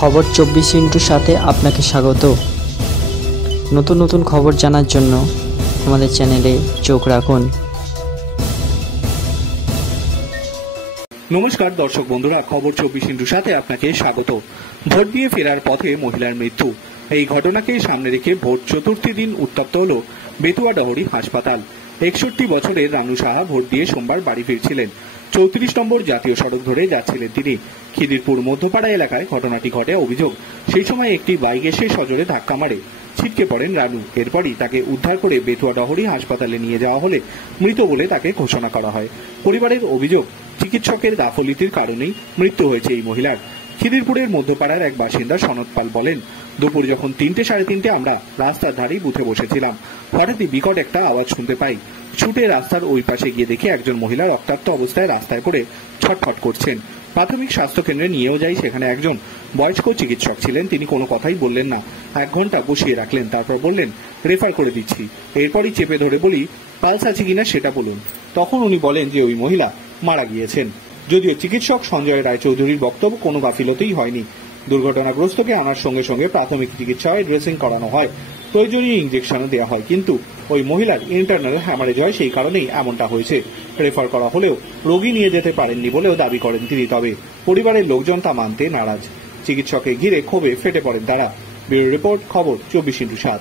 খবর 24 সাথে আপনাকে স্বাগত। নতুন নতুন খবর জানার জন্য আমাদের চ্যানেলে চোখ রাখুন। নমস্কার দর্শক বন্ধুরা, খবর 24 সাথে আপনাকে স্বাগত। ভোট দিয়ে ফেরার পথে মহিলার মৃত্যু, এই ঘটনাকে সামনে রেখে ভোট চতুর্থী দিন উত্তপ্ত হল বেতুয়াডহরি হাসপাতাল। 61 বছরের রানু সাহা ভোট দিয়ে সোমবার বাড়ি ফিরছিলেন। 34 নম্বর জাতীয় সড়ক ধরে যাচ্ছিলেন তিনি। খিদিরপুর মধ্যপাড়া এলাকায় ঘটনাটি ঘটে। অভিযোগ, সেই সময় একটি বাইক এসে সজোরে ধাক্কা মারে, ছিটকে পড়েন রানু। এরপরই তাকে উদ্ধার করে বেতুয়াডহরি হাসপাতালে নিয়ে যাওয়া হলে মৃত বলে তাকে ঘোষণা করা হয়। পরিবারের অভিযোগ, চিকিৎসকের গাফিলতির কারণেই মৃত্যু হয়েছে এই মহিলার। খিদিরপুরের মধ্যপাড়ার এক বাসিন্দা সনদ পাল বলেন, দুপুর যখন 3টে সাড়ে 3টে আমরা রাস্তার ধারেই বুথে বসেছিলাম, হঠাৎই বিকট একটা আওয়াজ শুনতে পাই। ছুটে রাস্তার ওই পাশে গিয়ে দেখি একজন মহিলা রক্তাক্ত অবস্থায় রাস্তায় পড়ে ছটফট করছেন। প্রাথমিক স্বাস্থ্য কেন্দ্রে নিয়েও যাই, সেখানে একজন বয়স্ক চিকিৎসক ছিলেন। তিনি কোনো কথাই বললেন না, 1 ঘন্টা বসিয়ে রাখলেন, তারপর বললেন রেফার করে দিচ্ছি। এরপরই চেপে ধরে বলি, পালস আছে কিনা সেটা বলুন। তখন উনি বলেন যে ওই মহিলা মারা গিয়েছেন। যদিও চিকিৎসক সঞ্জয় রায়চৌধুরীর বক্তব্য, কোনো গাফিলতিই হয়নি। দুর্ঘটনাগ্রস্তকে আনার সঙ্গে সঙ্গে প্রাথমিক চিকিৎসায় ড্রেসিং করানো হয়, প্রয়োজনীয় ইঞ্জেকশনও দেওয়া হয়, কিন্তু ওই মহিলার ইন্টারনাল হ্যামারেজ হয়, সেই কারণেই এমনটা হয়েছে। রেফার করা হলেও রোগী নিয়ে যেতে পারেননি বলেও দাবি করেন তিনি। তবে পরিবারের লোকজন তা মানতে নারাজ। চিকিৎসককে ঘিরে ক্ষোভে ফেটে পড়েন তারা। ব্যুরো রিপোর্ট, খবর 24/7।